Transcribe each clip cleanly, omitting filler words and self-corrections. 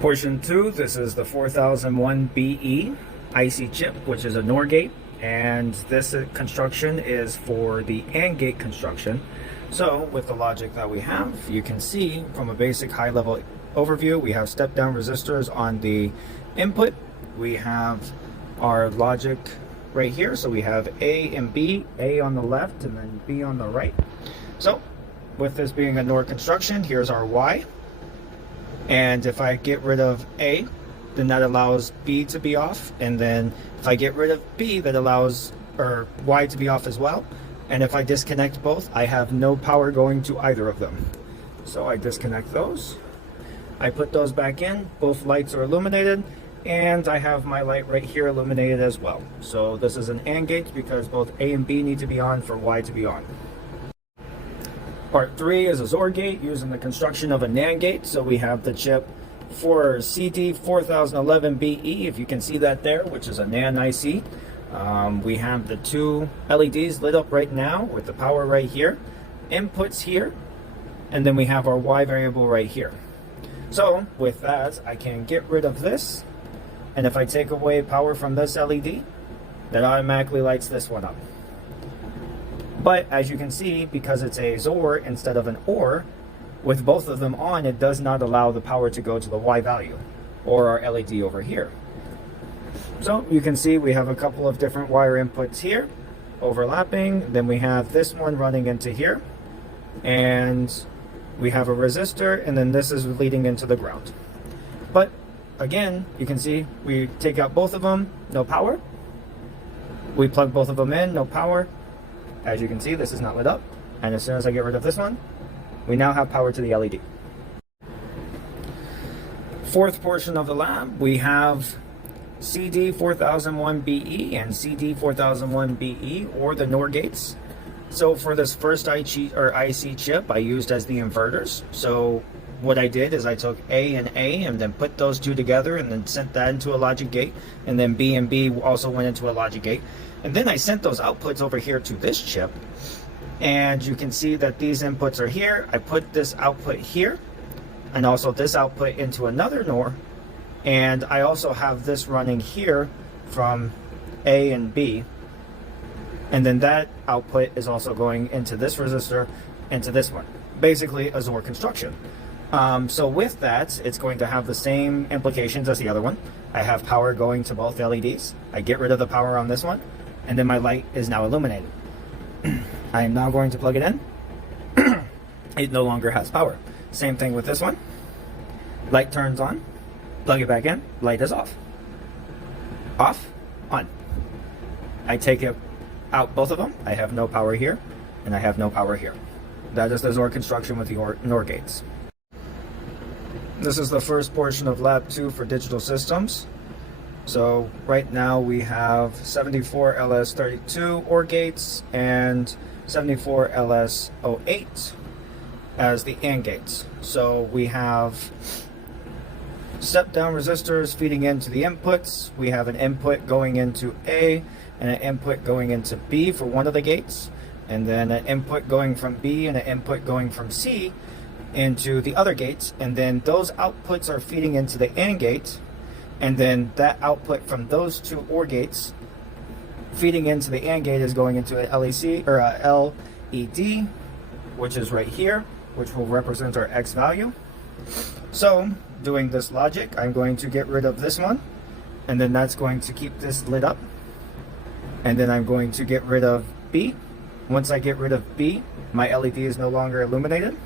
Portion 2, this is the 4001BE IC chip, which is a NOR gate, and this construction is for the AND gate construction. So with the logic that we have, you can see from a basic high level overview, we have step down resistors on the input. We have our logic right here, so we have A and B, A on the left and then B on the right. So with this being a NOR construction, here's our Y. And if I get rid of A, then that allows B to be off. And then if I get rid of B, that allows Y to be off as well. And if I disconnect both, I have no power going to either of them. So I disconnect those. I put those back in. Both lights are illuminated. And I have my light right here illuminated as well. So this is an AND gate because both A and B need to be on for Y to be on. Part 3 is a XOR gate using the construction of a NAND gate. So we have the chip for CD4011BE, if you can see that there, which is a NAND IC. We have the two LEDs lit up right now with the power right here, inputs here, and then we have our Y variable right here. So with that, I can get rid of this, and if I take away power from this LED, that automatically lights this one up. But as you can see, because it's a XOR instead of an OR, with both of them on, it does not allow the power to go to the Y value, or our LED over here. So you can see we have a couple of different wire inputs here, overlapping. Then we have this one running into here, and we have a resistor, and then this is leading into the ground. But again, you can see we take out both of them, no power. We plug both of them in, no power. As you can see, this is not lit up. And as soon as I get rid of this one, we now have power to the LED. Fourth portion of the lab, we have CD4001BE and CD4001BE, or the NOR gates. So for this first IC chip, I used as the inverters. So what I did is I took A and then put those two together and then sent that into a logic gate. And then B and B also went into a logic gate. And then I sent those outputs over here to this chip. And you can see that these inputs are here. I put this output here and also this output into another NOR. And I also have this running here from A and B. And then that output is also going into this resistor, into this one. Basically a XOR construction. So with that, it's going to have the same implications as the other one. I have power going to both LEDs. I get rid of the power on this one, and then my light is now illuminated. I am now going to plug it in. It no longer has power. Same thing with this one. Light turns on, plug it back in, light is off. Off, on. I take it out both of them. I have no power here, and I have no power here. That is the XOR construction with the NOR gates. This is the first portion of Lab 2 for digital systems. So right now we have 74LS32 OR gates and 74LS08 as the AND gates. So we have step down resistors feeding into the inputs. We have an input going into A and an input going into B for one of the gates, and then an input going from B and an input going from C into the other gates, and then those outputs are feeding into the AND gate, and then that output from those two OR gates feeding into the AND gate is going into a LEC or a LED, which is right here, which will represent our X value. So doing this logic, I'm going to get rid of this one, and then that's going to keep this lit up, and then I'm going to get rid of B. Once I get rid of B, my LED is no longer illuminated.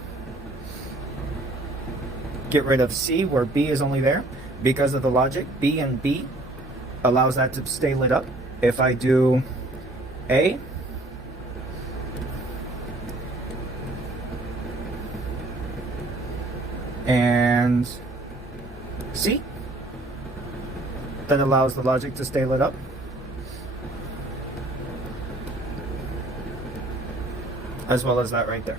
Get rid of C where B is only there. Because of the logic, B and B allows that to stay lit up. If I do A, and C, that allows the logic to stay lit up. As well as that right there.